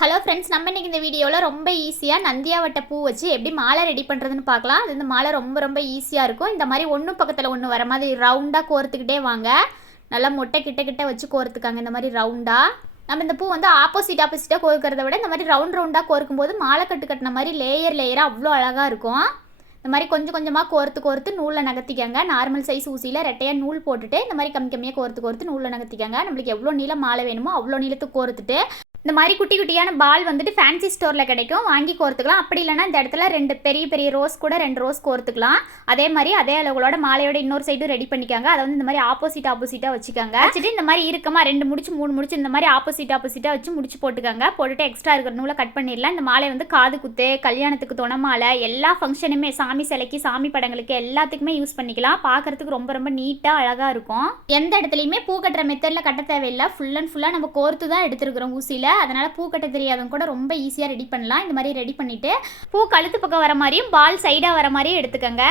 Hello friends, நம்ம இன்றைக்கி இந்த வீடியோவில் ரொம்ப ஈஸியாக நந்தியாவட்ட பூ வச்சு எப்படி மாலை ரெடி பண்ணுறதுன்னு பார்க்கலாம். அது இந்த மாலை ரொம்ப ரொம்ப ஈஸியாக இருக்கும். இந்த மாதிரி ஒன்று பக்கத்தில் ஒன்று வர மாதிரி ரவுண்டாக கோர்த்துக்கிட்டே வாங்க. நல்லா மொட்டை கிட்ட கிட்ட வச்சு கோர்த்துக்காங்க. இந்த மாதிரி ரவுண்டாக நம்ம இந்த பூ வந்து ஆப்போசிட்டாக கோர்க்கிறத விட இந்த மாதிரி ரவுண்டாக கோர்க்கும்போது மாலை கட்டின மாதிரி லேயராக அவ்வளோ அழகாக இருக்கும். இந்த மாதிரி கொஞ்சம் கொஞ்சமாக கோர்த்து நூலில் நகர்த்திக்கங்க. நார்மல் சைஸ் ஊசியில் ரெட்டையாக நூல் போட்டுட்டு இந்த மாதிரி கம்மியாக கோர்த்து நூலில் நகர்த்திக்கங்க. நம்மளுக்கு எவ்வளோ நீளம் மாலை வேணுமோ அவ்வளோ நீளத்துக்கு கோர்த்துட்டு இந்த மாதிரி குட்டி குட்டியான பால் வந்துட்டு ஃபேன்சி ஸ்டோரில் கிடைக்கும், வாங்கி கோர்த்துக்கலாம். அப்படி இல்லைனா இந்த இடத்துல பெரிய பெரிய ரோஸ் கூட 2 ரோஸ் கோர்த்துக்கலாம். அதே மாதிரி அதே அளவுகளோட மாலையோட இன்னொரு சைடும் ரெடி பண்ணிக்காங்க. அதை வந்து இந்த மாதிரி ஆப்போசிட்டாக வச்சுக்காங்க. வச்சுட்டு இந்த மாதிரி இருக்கமா 2 முடிச்சு 3 முடிச்சு இந்த மாதிரி ஆப்போசிட்டாக வச்சு முடிச்சு போட்டுக்காங்க. போட்டுட்டு எக்ஸ்ட்ரா இருக்கிற நூலை கட் பண்ணிடலாம். இந்த மாலை வந்து காது குத்து, கல்யாணத்துக்கு துணை மாலை, எல்லா ஃபங்க்ஷனுமே சாமி சிலைக்கு சாமி படங்களுக்கு எல்லாத்துக்குமே யூஸ் பண்ணிக்கலாம். பார்க்கறதுக்கு ரொம்ப ரொம்ப நீட்டாக அழகாக இருக்கும். எந்த இடத்துலையுமே பூ கட்டுற மெத்தடில் கட்ட தேவையில்லை. ஃபுல் அண்ட் ஃபுல்லாக நம்ம கோர்த்து தான் எடுத்துருக்கிறோம் ஊசியில். அதனால் பூ கட்ட தெரியாதவங்க கூட ரொம்ப ஈஸியாக ரெடி பண்ணலாம். இந்த மாதிரி ரெடி பண்ணிவிட்டு பூ கழுத்து பக்கம் வர மாதிரியும் பால் சைடாக வர மாதிரியும் எடுத்துக்கோங்க.